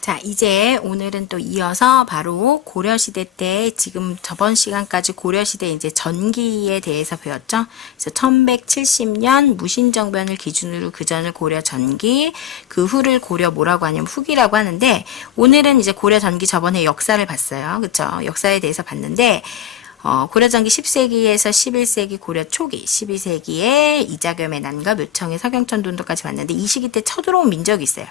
자, 이제 오늘은 또 이어서 바로 고려시대 때 지금 저번 시간까지 고려시대 이제 전기에 대해서 배웠죠. 그래서 1170년 무신정변을 기준으로 그 전을 고려 전기, 그 후를 고려 뭐라고 하냐면 후기라고 하는데 오늘은 이제 고려 전기 저번에 역사를 봤어요. 그쵸? 역사에 대해서 봤는데 고려전기 10세기에서 11세기 고려 초기, 12세기에 이자겸의 난과 묘청의 서경천돈도까지 봤는데 이 시기 때 쳐들어온 민족이 있어요.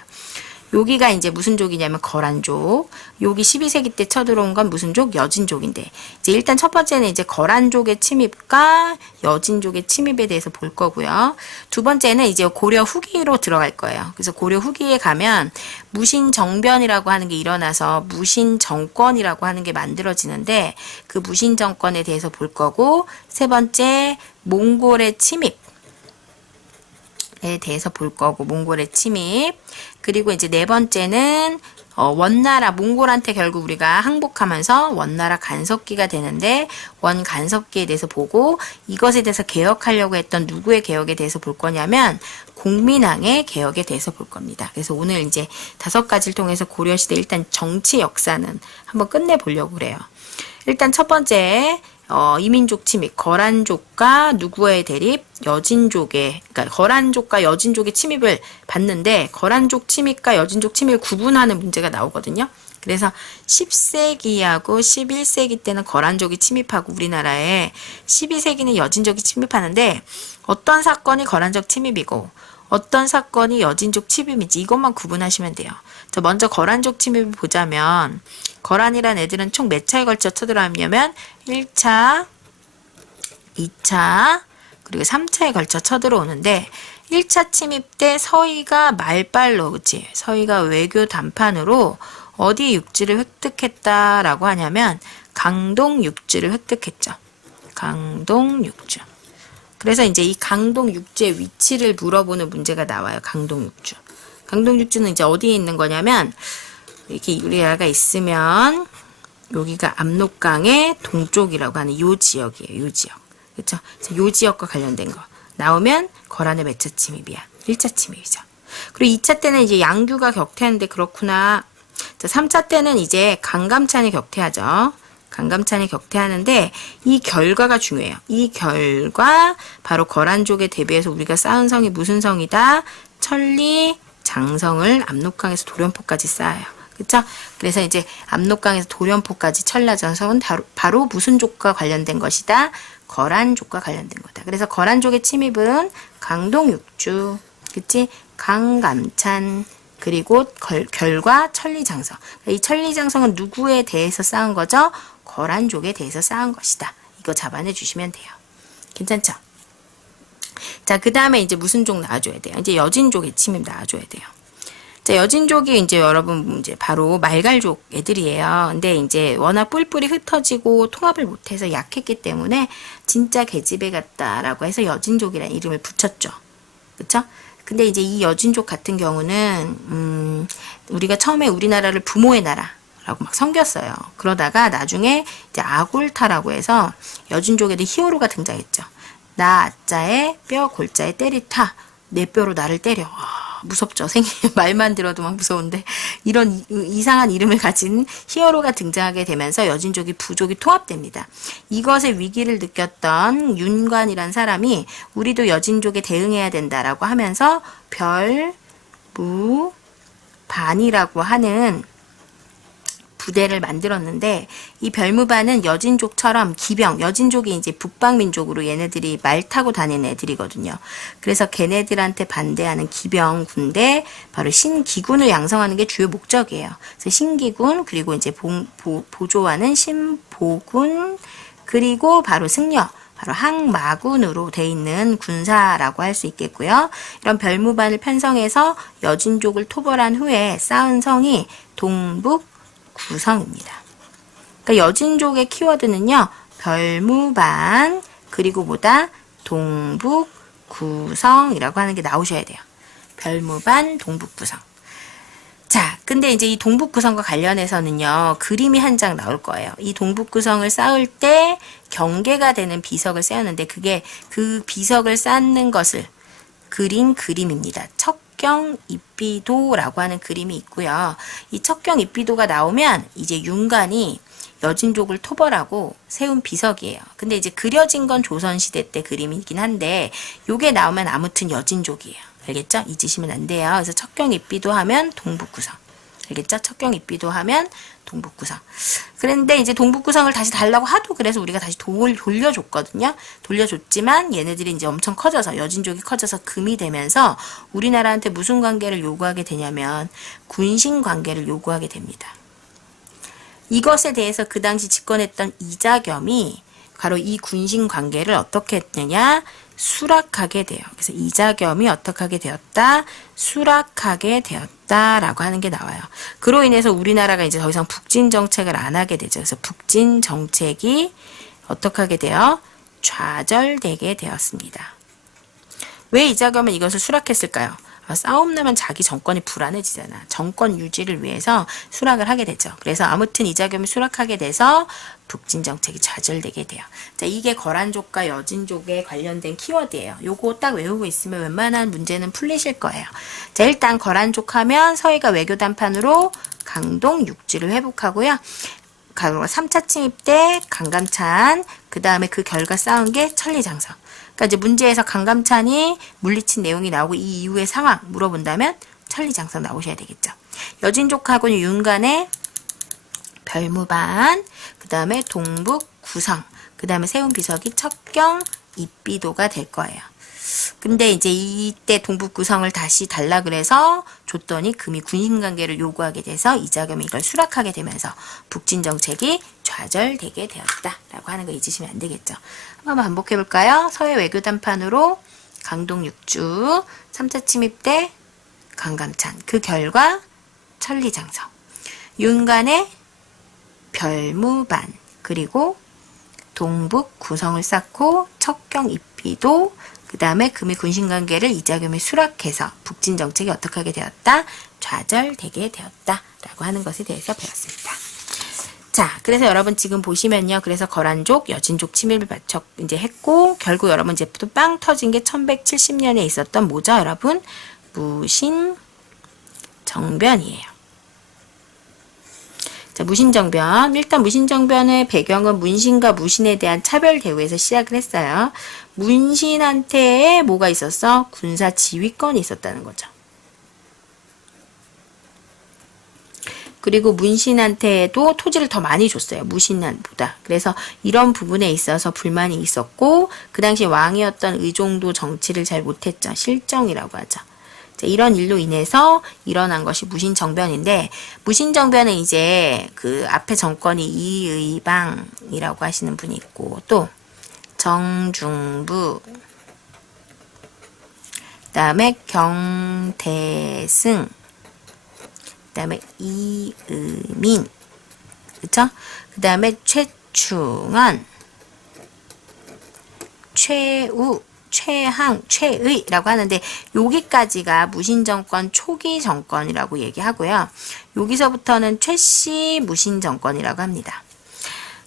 여기가 이제 무슨 족이냐면 거란족. 여기 12세기 때 쳐들어온 건 무슨 족? 여진족인데. 이제 일단 첫 번째는 이제 거란족의 침입과 여진족의 침입에 대해서 볼 거고요. 두 번째는 이제 고려 후기로 들어갈 거예요. 그래서 고려 후기에 가면 무신정변이라고 하는 게 일어나서 무신정권이라고 하는 게 만들어지는데 그 무신정권에 대해서 볼 거고, 세 번째 몽골의 침입. 에 대해서 볼 거고, 몽골의 침입. 그리고 이제 네 번째는 원나라, 몽골한테 결국 우리가 항복하면서 원나라 간섭기가 되는데 원 간섭기에 대해서 보고, 이것에 대해서 개혁하려고 했던 누구의 개혁에 대해서 볼 거냐면 공민왕의 개혁에 대해서 볼 겁니다. 그래서 오늘 이제 5가지를 통해서 고려시대 일단 정치 역사는 한번 끝내보려고 그래요. 일단 첫 번째 이민족 침입, 거란족과 누구의 대립? 여진족의, 그러니까 거란족과 여진족의 침입을 봤는데 거란족 침입과 여진족 침입을 구분하는 문제가 나오거든요. 그래서 10세기하고 11세기 때는 거란족이 침입하고 우리나라에 12세기는 여진족이 침입하는데 어떤 사건이 거란족 침입이고 어떤 사건이 여진족 침입인지 이것만 구분하시면 돼요. 자, 먼저 거란족 침입을 보자면 거란이란 애들은 총 몇 차에 걸쳐 쳐들어왔냐면 1차, 2차, 그리고 3차에 걸쳐 쳐들어오는데 1차 침입 때 서희가 말빨로, 그치? 서희가 외교 단판으로 어디 육지를 획득했다라고 하냐면 강동 육지를 획득했죠. 강동 육주. 그래서 이제 이 강동 육지의 위치를 물어보는 문제가 나와요. 강동 육주. 강동 육주는 이제 어디에 있는 거냐면 이렇게 우리나라가 있으면 여기가 압록강의 동쪽이라고 하는 요 지역이에요. 요 지역. 그렇죠? 요 지역과 관련된 거. 나오면 거란의 몇 차 침입이야? 1차 침입이죠. 그리고 2차 때는 이제 양규가 격퇴하는데 그렇구나. 자, 3차 때는 이제 강감찬이 격퇴하죠. 강감찬이 격퇴하는데 이 결과가 중요해요. 이 결과 바로 거란족에 대비해서 우리가 쌓은 성이 무슨 성이다? 천리, 장성을 압록강에서 도련포까지 쌓아요. 그쵸? 그래서 이제 압록강에서 도련포까지 천라전성은 바로 무슨 족과 관련된 것이다? 거란족과 관련된 거다. 그래서 거란족의 침입은 강동 육주, 그치? 강감찬, 그리고 결과 천리장성. 이 천리장성은 누구에 대해서 쌓은 거죠? 거란족에 대해서 쌓은 것이다. 이거 잡아내 주시면 돼요. 괜찮죠? 자, 그 다음에 이제 무슨 족 나와줘야 돼요? 이제 여진족의 침입 나와줘야 돼요. 자, 여진족이 이제 여러분 이제 바로 말갈족 애들이에요. 근데 이제 워낙 뿔뿔이 흩어지고 통합을 못해서 약했기 때문에 진짜 계집애 같다라고 해서 여진족이라는 이름을 붙였죠. 그쵸? 근데 이제 이 여진족 같은 경우는 우리가 처음에 우리나라를 부모의 나라라고 막 섬겼어요. 그러다가 나중에 이제 아골타라고 해서 여진족에도 히어로가 등장했죠. 나 아자에 뼈 골자에 때리타, 내 뼈로 나를 때려. 무섭죠. 말만 들어도 막 무서운데 이런 이상한 이름을 가진 히어로가 등장하게 되면서 여진족이 부족이 통합됩니다. 이것의 위기를 느꼈던 윤관이란 사람이 우리도 여진족에 대응해야 된다라고 하면서 별무반이라고 하는 부대를 만들었는데 이 별무반은 여진족처럼 기병, 여진족이 이제 북방민족으로 얘네들이 말 타고 다니는 애들이거든요. 그래서 걔네들한테 반대하는 기병 군대, 바로 신기군을 양성하는 게 주요 목적이에요. 그래서 신기군, 그리고 이제 보조하는 신보군, 그리고 바로 승려, 바로 항마군으로 돼 있는 군사라고 할 수 있겠고요. 이런 별무반을 편성해서 여진족을 토벌한 후에 쌓은 성이 동북 구성입니다. 그러니까 여진족의 키워드는요. 별무반, 그리고 뭐다? 동북구성이라고 하는 게 나오셔야 돼요. 별무반, 동북구성. 자, 근데 이제 이 동북구성과 관련해서는요. 그림이 한 장 나올 거예요. 이 동북구성을 쌓을 때 경계가 되는 비석을 세웠는데 그게 그 비석을 쌓는 것을 그린 그림입니다. 척 척경 입비도라고 하는 그림이 있고요. 이 척경 입비도가 나오면 이제 윤관이 여진족을 토벌하고 세운 비석이에요. 근데 이제 그려진 건 조선시대 때 그림이긴 한데 요게 나오면 아무튼 여진족이에요. 알겠죠? 잊으시면 안 돼요. 그래서 척경 입비도 하면 동북구성. 알겠죠? 척경 입비도 하면 동북구성. 그런데 이제 동북구성을 다시 달라고 하도 그래서 우리가 다시 돌려줬거든요. 돌려줬지만 얘네들이 이제 엄청 커져서 여진족이 커져서 금이 되면서 우리나라한테 무슨 관계를 요구하게 되냐면 군신 관계를 요구하게 됩니다. 이것에 대해서 그 당시 집권했던 이자겸이 바로 이 군신 관계를 어떻게 했느냐? 수락하게 돼요. 그래서 이자겸이 어떻게 하게 되었다? 수락하게 되었다라고 하는 게 나와요. 그로 인해서 우리나라가 이제 더 이상 북진 정책을 안 하게 되죠. 그래서 북진 정책이 어떻게 하게 돼요? 좌절되게 되었습니다. 왜 이자겸은 이것을 수락했을까요? 싸움 나면 자기 정권이 불안해지잖아. 정권 유지를 위해서 수락을 하게 되죠. 그래서 아무튼 이자겸이 수락하게 돼서 북진 정책이 좌절되게 돼요. 자, 이게 거란족과 여진족에 관련된 키워드예요. 요거 딱 외우고 있으면 웬만한 문제는 풀리실 거예요. 자, 일단 거란족 하면 서희가 외교 단판으로 강동 육지를 회복하고요. 3차 침입 때 강감찬, 그 다음에 그 결과 쌓은 게 천리장성. 그러니까 이제 문제에서 강감찬이 물리친 내용이 나오고 이 이후의 상황 물어본다면 천리장성 나오셔야 되겠죠. 여진족하고는 윤간의 별무반, 그 다음에 동북구성, 그 다음에 세운 비석이 척경 입비도가 될 거예요. 근데 이제 이때 동북구성을 다시 달라 그래서 줬더니 금이 군신관계를 요구하게 돼서 이자겸이 이걸 수락하게 되면서 북진 정책이 좌절되게 되었다라고 하는 거 잊으시면 안 되겠죠. 한번 반복해 볼까요? 서해 외교 단판으로 강동 육주, 3차 침입 때 강감찬, 그 결과 천리장성, 윤간의 별무반, 그리고 동북 구성을 쌓고 척경 입비도, 그 다음에 금의 군신관계를 이자겸이 수락해서 북진 정책이 어떻게 하게 되었다? 좌절되게 되었다 라고 하는 것에 대해서 배웠습니다. 자, 그래서 여러분 지금 보시면요. 그래서 거란족, 여진족 침입을 이제 했고, 결국 여러분 이제 또 빵 터진 게 1170년에 있었던 뭐죠, 여러분? 무신정변이에요. 자, 무신정변. 일단 무신정변의 배경은 문신과 무신에 대한 차별 대우에서 시작을 했어요. 문신한테 뭐가 있었어? 군사 지휘권이 있었다는 거죠. 그리고 문신한테도 토지를 더 많이 줬어요. 무신한보다. 그래서 이런 부분에 있어서 불만이 있었고, 그 당시 왕이었던 의종도 정치를 잘 못했죠. 실정이라고 하죠. 자, 이런 일로 인해서 일어난 것이 무신정변인데, 무신정변은 이제 그 앞에 정권이 이의방이라고 하시는 분이 있고, 또 정중부, 그 다음에 경대승, 그 다음에 이의민, 그쵸? 그 다음에 최충원, 최우, 최항, 최의라고 하는데 여기까지가 무신정권 초기 정권이라고 얘기하고요. 여기서부터는 최씨 무신정권이라고 합니다.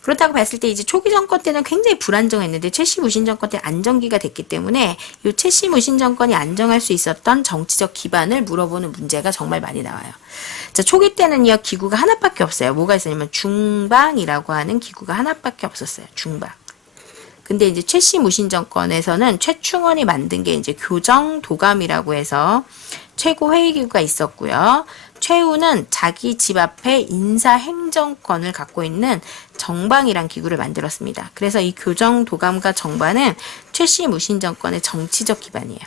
그렇다고 봤을 때 이제 초기 정권 때는 굉장히 불안정했는데 최씨 무신정권 때 안정기가 됐기 때문에 이 최씨 무신정권이 안정할 수 있었던 정치적 기반을 물어보는 문제가 정말 많이 나와요. 자, 초기 때는요, 기구가 하나밖에 없어요. 뭐가 있었냐면 중방이라고 하는 기구가 하나밖에 없었어요. 중방. 근데 이제 최씨 무신정권에서는 최충원이 만든 게 이제 교정도감이라고 해서 최고 회의기구가 있었고요. 최우는 자기 집 앞에 인사행정권을 갖고 있는 정방이란 기구를 만들었습니다. 그래서 이 교정도감과 정반은 최씨 무신정권의 정치적 기반이에요.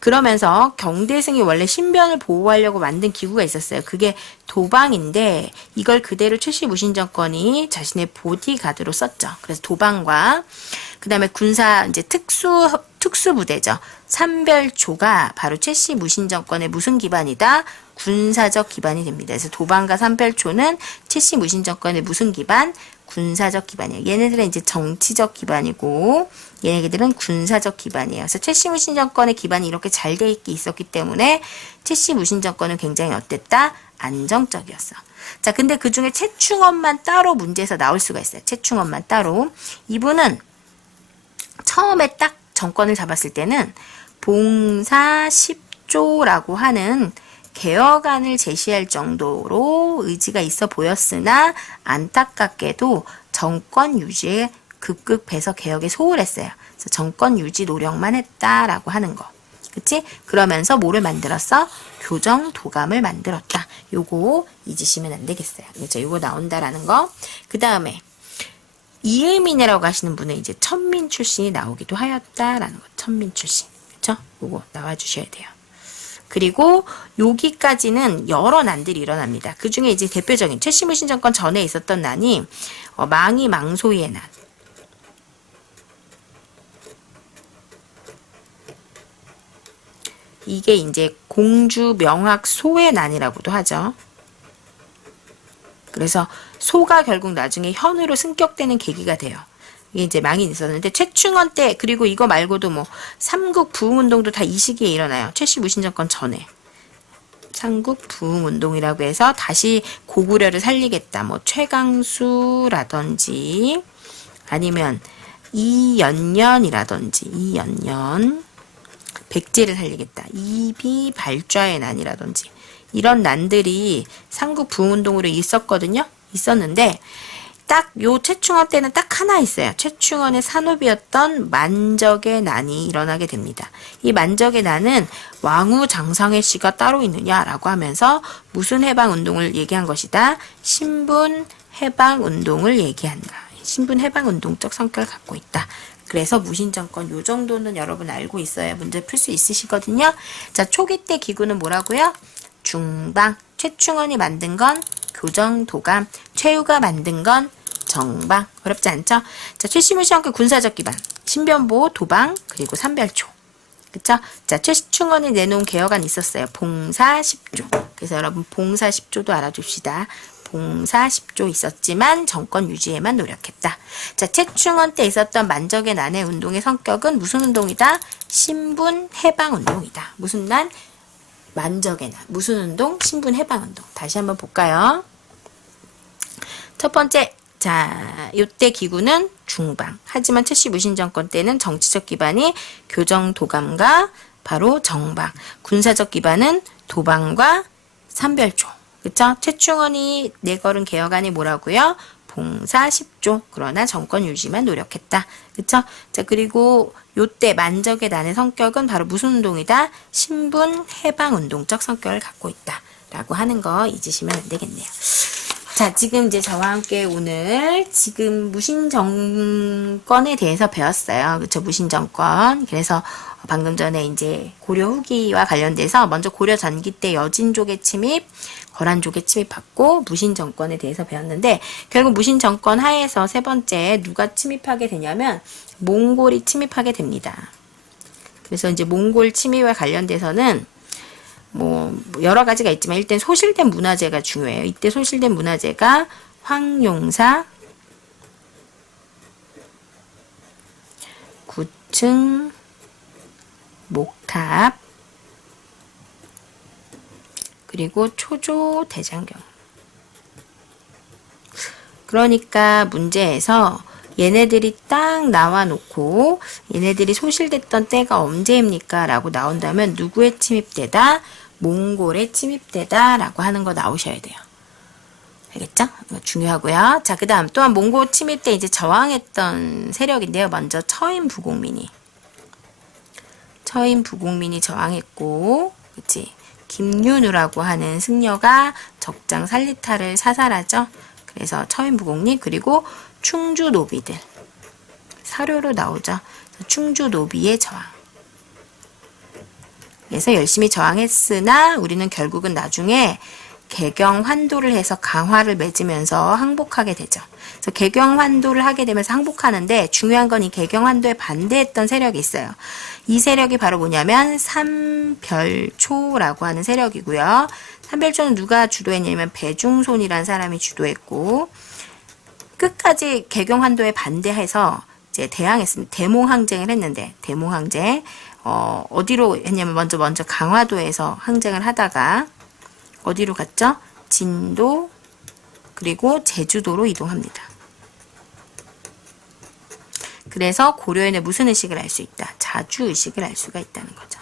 그러면서 경대승이 원래 신변을 보호하려고 만든 기구가 있었어요. 그게 도방인데 이걸 그대로 최씨 무신정권이 자신의 보디가드로 썼죠. 그래서 도방과 그 다음에 군사 이제 특수부대죠. 삼별초가 바로 최씨 무신정권의 무슨 기반이다? 군사적 기반이 됩니다. 그래서 도방과 삼별초는 최씨 무신정권의 무슨 기반? 군사적 기반이에요. 얘네들은 이제 정치적 기반이고 얘네들은 군사적 기반이에요. 그래서 최씨 무신정권의 기반이 이렇게 잘 돼 있었기 때문에 최씨 무신정권은 굉장히 어땠다? 안정적이었어. 자, 근데 그 중에 최충원만 따로 문제에서 나올 수가 있어요. 최충원만 따로. 이분은 처음에 딱 정권을 잡았을 때는 봉사 10 협조라고 하는 개혁안을 제시할 정도로 의지가 있어 보였으나 안타깝게도 정권 유지에 급급해서 개혁에 소홀했어요. 그래서 정권 유지 노력만 했다라고 하는 거. 그치? 그러면서 뭐를 만들었어? 교정 도감을 만들었다. 요거 잊으시면 안 되겠어요. 그렇죠? 요거 나온다라는 거. 그 다음에 이음인이라고 하시는 분은 이제 천민 출신이 나오기도 하였다라는 거. 천민 출신. 그렇죠? 요거 나와 주셔야 돼요. 그리고 여기까지는 여러 난들이 일어납니다. 그 중에 이제 대표적인 최씨무신 정권 전에 있었던 난이 망이 망소이의 난. 이게 이제 공주 명학 소의 난이라고도 하죠. 그래서 소가 결국 나중에 현으로 승격되는 계기가 돼요. 이게 이제 망이 있었는데 최충원 때 그리고 이거 말고도 뭐 삼국 부흥운동도 다 이 시기에 일어나요. 최씨무신정권 전에. 삼국 부흥운동이라고 해서 다시 고구려를 살리겠다. 뭐 최강수라든지 아니면 이연년이라든지 이연년 백제를 살리겠다. 이비발좌의 난이라든지 이런 난들이 삼국 부흥운동으로 있었는데 딱 요 최충원 때는 딱 하나 있어요. 최충원의 산업이었던 만적의 난이 일어나게 됩니다. 이 만적의 난은 왕후 장상의 씨가 따로 있느냐라고 하면서 무슨 해방운동을 얘기한 것이다. 신분 해방운동을 얘기한다. 신분 해방운동적 성격을 갖고 있다. 그래서 무신정권 요 정도는 여러분 알고 있어야 문제 풀 수 있으시거든요. 자, 초기 때 기구는 뭐라고요? 중방. 최충원이 만든 건 교정도감. 최유가 만든 건 정방. 어렵지 않죠? 자, 최씨무신정권 군사적 기반. 신변보호, 도방, 그리고 삼별초. 그쵸? 자, 최충원이 내놓은 개혁안이 있었어요. 봉사 10조. 그래서 여러분 봉사 10조도 알아줍시다. 봉사 10조 있었지만 정권 유지에만 노력했다. 자, 최충원 때 있었던 만적의 난의 운동의 성격은 무슨 운동이다? 신분 해방 운동이다. 무슨 난? 만적의 난. 무슨 운동? 신분 해방 운동. 다시 한번 볼까요? 첫 번째, 자, 요때 기구는 중방. 하지만 최씨무신정권 때는 정치적 기반이 교정도감과 바로 정방. 군사적 기반은 도방과 삼별조. 그쵸? 최충원이 내걸은 개혁안이 뭐라고요? 봉사 10조. 그러나 정권 유지만 노력했다. 그쵸? 자, 그리고 요때 만적의 난의 성격은 바로 무슨 운동이다? 신분 해방 운동적 성격을 갖고 있다. 라고 하는 거 잊으시면 안 되겠네요. 자, 지금 이제 저와 함께 오늘 지금 무신정권에 대해서 배웠어요. 그쵸? 무신정권. 그래서 방금 전에 이제 고려 후기와 관련돼서 먼저 고려 전기 때 여진족의 침입, 거란족의 침입받고 무신정권에 대해서 배웠는데 결국 무신정권 하에서 세 번째 누가 침입하게 되냐면 몽골이 침입하게 됩니다. 그래서 이제 몽골 침입과 관련돼서는 뭐 여러 가지가 있지만 일단 소실된 문화재가 중요해요. 이때 소실된 문화재가 황용사, 구층, 목탑, 그리고 초조 대장경. 그러니까 문제에서 얘네들이 딱 나와 놓고 얘네들이 소실됐던 때가 언제입니까? 라고 나온다면 누구의 침입대다? 몽골의 침입대다 라고 하는 거 나오셔야 돼요. 알겠죠? 이거 중요하고요. 자, 그 다음 또한 몽골 침입 때 이제 저항했던 세력인데요. 먼저 처인부곡민이 저항했고, 그치? 김윤우라고 하는 승려가 적장 살리타를 사살하죠. 그래서 처인부곡민 그리고 충주 노비들 사료로 나오죠. 충주 노비의 저항. 그래서 열심히 저항했으나 우리는 결국은 나중에 개경환도를 해서 강화를 맺으면서 항복하게 되죠. 그래서 개경환도를 하게 되면서 항복하는데 중요한 건 이 개경환도에 반대했던 세력이 있어요. 이 세력이 바로 뭐냐면 삼별초라고 하는 세력이고요. 삼별초는 누가 주도했냐면 배중손이라는 사람이 주도했고 끝까지 개경환도에 반대해서 이제 대항했습니다. 대몽항쟁을 했는데 대몽항쟁 어디로 했냐면 먼저 강화도에서 항쟁을 하다가 어디로 갔죠? 진도 그리고 제주도로 이동합니다. 그래서 고려인의 무슨 의식을 알 수 있다? 자주의식을 알 수가 있다는 거죠.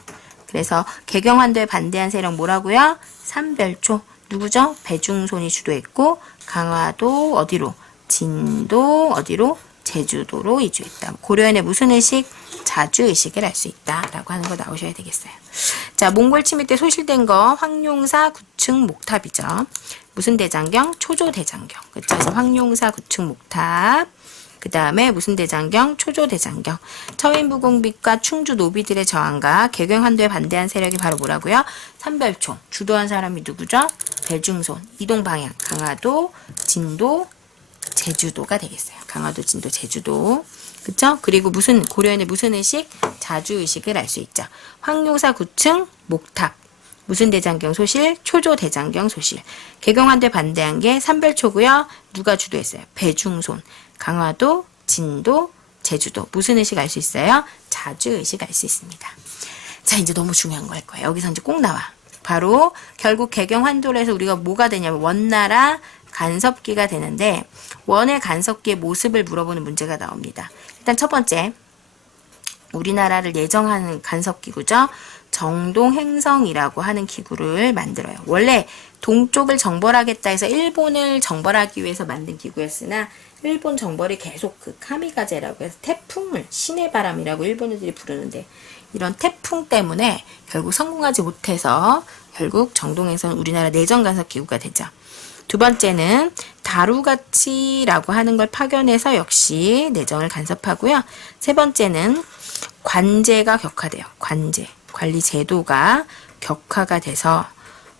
그래서 개경환도에 반대한 세력 뭐라고요? 삼별초. 누구죠? 배중손이 주도했고 강화도 어디로? 진도 어디로? 제주도로 이주했다. 고려인의 무슨 의식? 자주의식을 알 수 있다라고 하는 거 나오셔야 되겠어요. 자, 몽골 침입 때 소실된 거 황룡사 구층 목탑이죠. 무슨 대장경? 초조 대장경. 그쵸? 그래서 황룡사 구층 목탑. 그 다음에 무슨 대장경? 초조 대장경. 처인부공빗과 충주 노비들의 저항과 개경환도에 반대한 세력이 바로 뭐라고요? 삼별총. 주도한 사람이 누구죠? 배중손. 이동 방향. 강화도, 진도, 제주도가 되겠어요. 강화도, 진도, 제주도. 그쵸? 그리고 무슨, 고려인의 무슨 의식? 자주의식을 알 수 있죠. 황룡사 구층 목탑. 무슨 대장경 소실? 초조 대장경 소실. 개경환도에 반대한 게 삼별초고요. 누가 주도했어요? 배중손. 강화도, 진도, 제주도. 무슨 의식 알 수 있어요? 자주의식 알 수 있습니다. 자, 이제 너무 중요한 거 할 거예요. 여기서 이제 꼭 나와. 바로 결국 개경환도로 해서 우리가 뭐가 되냐면 원나라 간섭기가 되는데 원의 간섭기의 모습을 물어보는 문제가 나옵니다. 일단 첫 번째, 우리나라를 예정하는 간섭기구죠. 정동행성이라고 하는 기구를 만들어요. 원래 동쪽을 정벌하겠다 해서 일본을 정벌하기 위해서 만든 기구였으나 일본 정벌이 계속 그 카미가제라고 해서 태풍을 신의 바람이라고 일본인들이 부르는데 이런 태풍 때문에 결국 성공하지 못해서 결국 정동행성은 우리나라 내정 간섭 기구가 되죠. 두 번째는 다루가치라고 하는 걸 파견해서 역시 내정을 간섭하고요. 세 번째는 관제가 격화돼요. 관제. 관리 제도가 격화가 돼서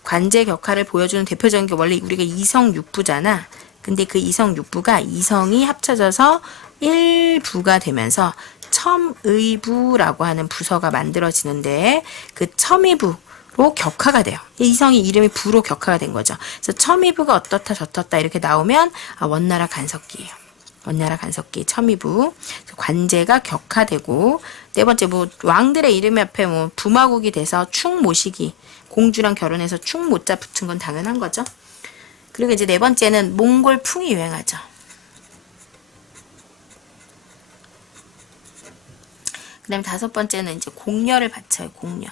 관제 격화를 보여주는 대표적인 게 원래 우리가 이성육부잖아. 근데 그 이성육부가 이성이 합쳐져서 1부가 되면서 첨의부라고 하는 부서가 만들어지는데 그 첨의부로 격화가 돼요. 이성이 이름이 부로 격화가 된 거죠. 그래서 첨의부가 어떻다 저떻다 이렇게 나오면 원나라 간섭기예요. 원나라 간섭기 첨의부. 관제가 격화되고 네 번째 뭐 왕들의 이름 앞에 뭐 부마국이 돼서 충 모시기 공주랑 결혼해서 충 모자 붙은 건 당연한 거죠. 그리고 이제 네 번째는 몽골 풍이 유행하죠. 그 다음에 다섯 번째는 이제 공녀를 바쳐요. 공녀.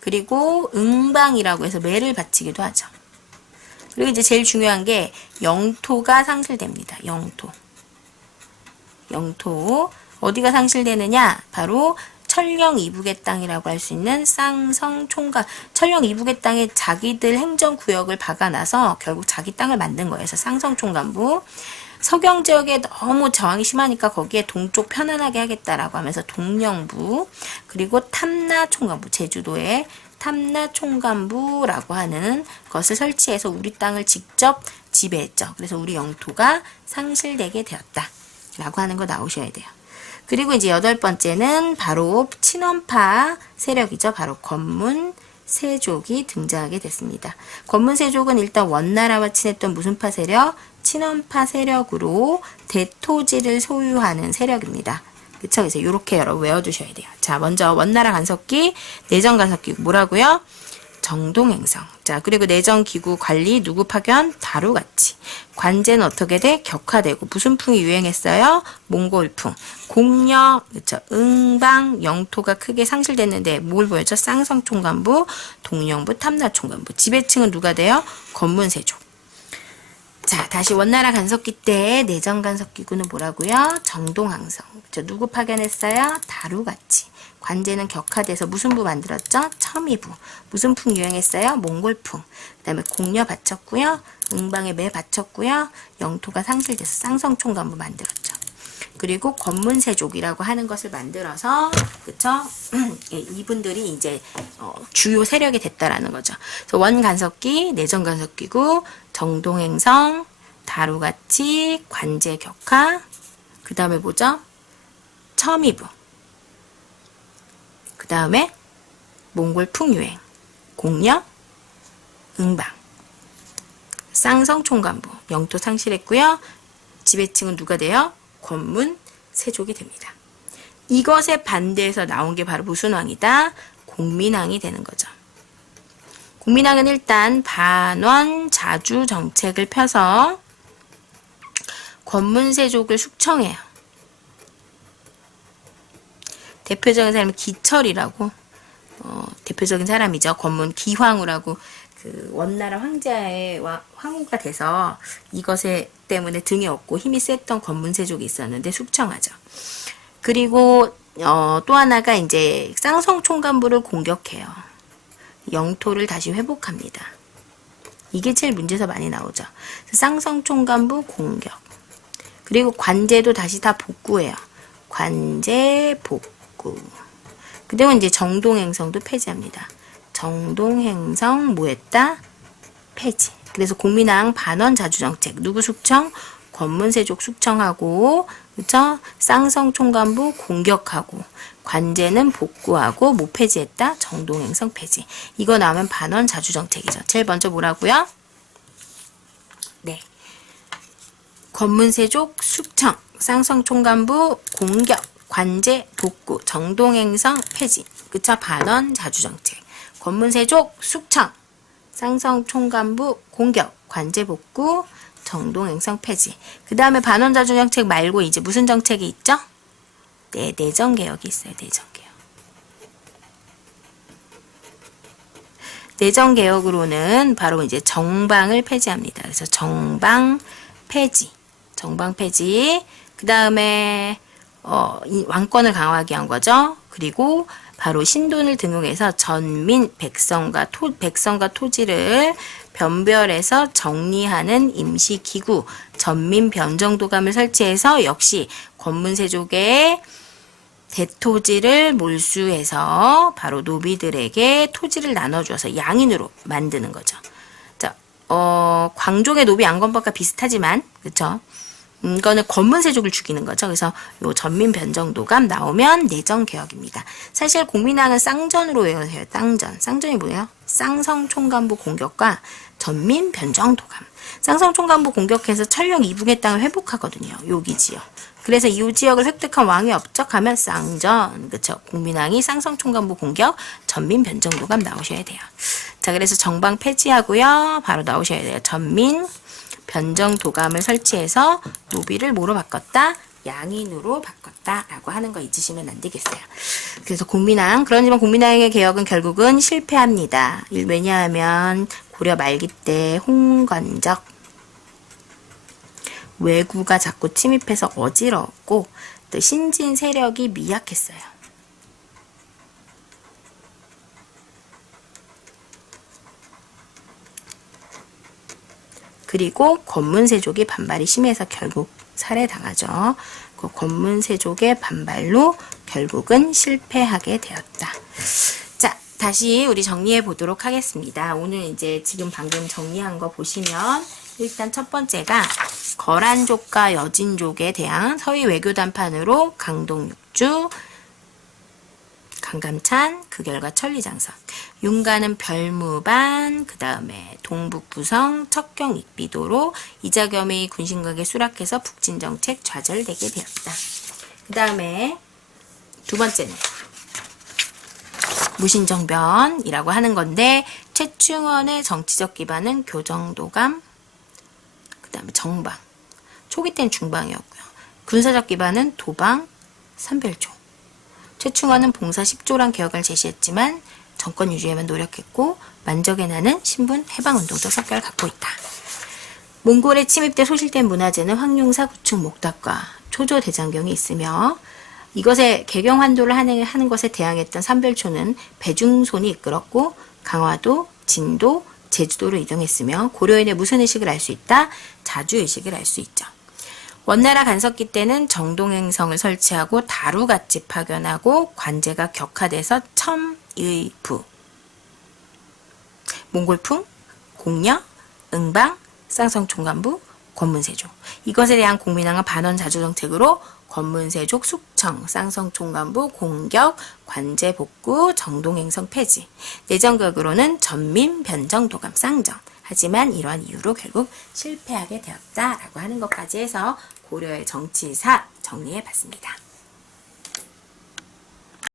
그리고 응방이라고 해서 매를 바치기도 하죠. 그리고 이제 제일 중요한 게 영토가 상실됩니다. 영토. 영토. 어디가 상실되느냐? 바로 철령 이북의 땅이라고 할 수 있는 쌍성 총각. 철령 이북의 땅에 자기들 행정구역을 박아놔서 결국 자기 땅을 만든 거예요. 그래서 쌍성 총간부. 서경 지역에 너무 저항이 심하니까 거기에 동쪽 편안하게 하겠다라고 하면서 동령부. 그리고 탐나 총간부. 제주도에 탐나 총간부라고 하는 것을 설치해서 우리 땅을 직접 지배했죠. 그래서 우리 영토가 상실되게 되었다. 라고 하는 거 나오셔야 돼요. 그리고 이제 여덟 번째는 바로 친원파 세력이죠. 바로 권문세족이 등장하게 됐습니다. 권문세족은 일단 원나라와 친했던 무슨 파 세력? 친원파 세력으로 대토지를 소유하는 세력입니다. 그쵸? 그래서 이렇게 여러분 외워두셔야 돼요. 자, 먼저 원나라 간섭기, 내정 간섭기 뭐라고요? 정동행성. 자, 그리고 내정기구 관리 누구 파견? 다루가치. 관제는 어떻게 돼? 격화되고 무슨 풍이 유행했어요? 몽골풍. 공녀, 그쵸? 응방, 영토가 크게 상실됐는데 뭘 보였죠? 쌍성총관부, 동령부, 탐나총관부. 지배층은 누가 돼요? 권문세족. 자, 다시 원나라 간섭기 때 내정 간섭기구는 뭐라고요? 정동항성. 누구 파견했어요? 다루가치. 관제는 격화돼서 무슨 부 만들었죠? 첨의부. 무슨 풍 유행했어요? 몽골풍. 그 다음에 공녀 바쳤고요. 응방에 매 바쳤고요. 영토가 상실돼서 쌍성총관부 만들었죠. 그리고 권문세족이라고 하는 것을 만들어서 그쵸? 이분들이 이제 주요 세력이 됐다라는 거죠. 그래서 원간섭기, 내정간섭기구, 정동행성, 다루가치, 관제격화, 그 다음에 뭐죠? 첨의부. 그 다음에 몽골 풍유행, 공녀, 응방, 쌍성총관부, 영토 상실했고요. 지배층은 누가 돼요? 권문세족이 됩니다. 이것에 반대해서 나온 게 바로 무슨 왕이다? 공민왕이 되는 거죠. 공민왕은 일단 반원 자주 정책을 펴서 권문세족을 숙청해요. 대표적인 사람이 기철이라고 대표적인 사람이죠. 권문 기황후라고 그 원나라 황제의 황후가 돼서 이것에 때문에 등에 업고 힘이 셌던 권문세족이 있었는데 숙청하죠. 그리고 또 하나가 이제 쌍성 총관부를 공격해요. 영토를 다시 회복합니다. 이게 제일 문제에서 많이 나오죠. 쌍성 총관부 공격. 그리고 관제도 다시 다 복구해요. 관제 복구. 그리고 이제 정동행성도 폐지합니다. 정동행성 뭐 했다? 폐지. 그래서 공민왕 반원 자주정책. 누구 숙청? 권문세족 숙청하고, 그쵸? 쌍성 총관부 공격하고, 관제는 복구하고, 뭐 폐지했다? 정동행성 폐지. 이거 나오면 반원 자주정책이죠. 제일 먼저 뭐라고요? 네. 권문세족 숙청, 쌍성 총관부 공격, 관제 복구, 정동행성 폐지. 그쵸? 반원 자주정책. 권문세족 숙청, 쌍성 총관부 공격, 관제 복구, 정동행성 폐지. 그 다음에 반원 자주정책 말고 이제 무슨 정책이 있죠? 네, 내정개혁이 있어요. 내정개혁. 내정개혁으로는 바로 이제 정방을 폐지합니다. 그래서 정방 폐지. 정방 폐지. 그 다음에 왕권을 강화하게 한 거죠. 그리고 바로 신돈을 등용해서 전민 백성과 토지를 변별해서 정리하는 임시기구 전민 변정도감을 설치해서 역시 권문세족의 대토지를 몰수해서 바로 노비들에게 토지를 나눠줘서 양인으로 만드는 거죠. 자, 광종의 노비 양건법과 비슷하지만 그쵸? 이거는 권문세족을 죽이는 거죠. 그래서 요 전민 변정도감 나오면 내정개혁입니다. 사실 공민왕은 쌍전으로 외워서요. 쌍전이 뭐예요? 쌍성 총관부 공격과 전민 변정도감. 쌍성 총관부 공격해서 천령 이북의 땅을 회복하거든요. 여기지요. 그래서 이 지역을 획득한 왕이 업적하면 쌍전. 그쵸? 공민왕이 쌍성 총관부 공격, 전민 변정도감 나오셔야 돼요. 자, 그래서 정방 폐지하고요. 바로 나오셔야 돼요. 전민 변정도감을 설치해서 노비를 뭐로 바꿨다? 양인으로 바꿨다라고 하는 거 잊으시면 안 되겠어요. 그래서 공민왕, 그러지만 공민왕의 개혁은 결국은 실패합니다. 왜냐하면 고려 말기 때 홍건적 왜구가 자꾸 침입해서 어지러웠고 또 신진 세력이 미약했어요. 그리고 권문세족이 반발이 심해서 결국 살해당하죠. 그 권문세족의 반발로 결국은 실패하게 되었다. 자, 다시 우리 정리해 보도록 하겠습니다. 오늘 이제 지금 방금 정리한 거 보시면 일단 첫 번째가 거란족과 여진족에 대한 서희 외교 단판으로 강동육주, 강감찬, 그 결과 천리장성, 윤가는 별무반, 그 다음에 동북부성, 척경 익비도로 이자겸의 군신각에 수락해서 북진정책 좌절되게 되었다. 그 다음에 두 번째는 무신정변이라고 하는 건데 최충원의 정치적 기반은 교정도감, 그 다음에 정방, 초기 때는 중방이었고요. 군사적 기반은 도방, 삼별조. 최충원은 봉사 10조란 개혁을 제시했지만 정권 유지에만 노력했고 만적의 나는 신분 해방운동적 성격을 갖고 있다. 몽골에 침입돼 소실된 문화재는 황룡사 구축 목탁과 초조 대장경이 있으며 이것에 개경 환도를 하는 것에 대항했던 삼별초는 배중손이 이끌었고 강화도, 진도, 제주도로 이동했으며 고려인의 무슨 의식을 알 수 있다? 자주의식을 알 수 있죠. 원나라 간섭기 때는 정동행성을 설치하고 다루같이 파견하고 관제가 격화돼서 첨의부, 몽골풍, 공녀, 응방, 쌍성총관부, 권문세족. 이것에 대한 공민왕은 반원 자주정책으로 권문세족 숙청, 쌍성총관부 공격, 관제 복구, 정동행성 폐지. 내정개혁으로는 전민 변정도감 쌍전. 하지만 이러한 이유로 결국 실패하게 되었다라고 하는 것까지 해서 고려의 정치사 정리해 봤습니다.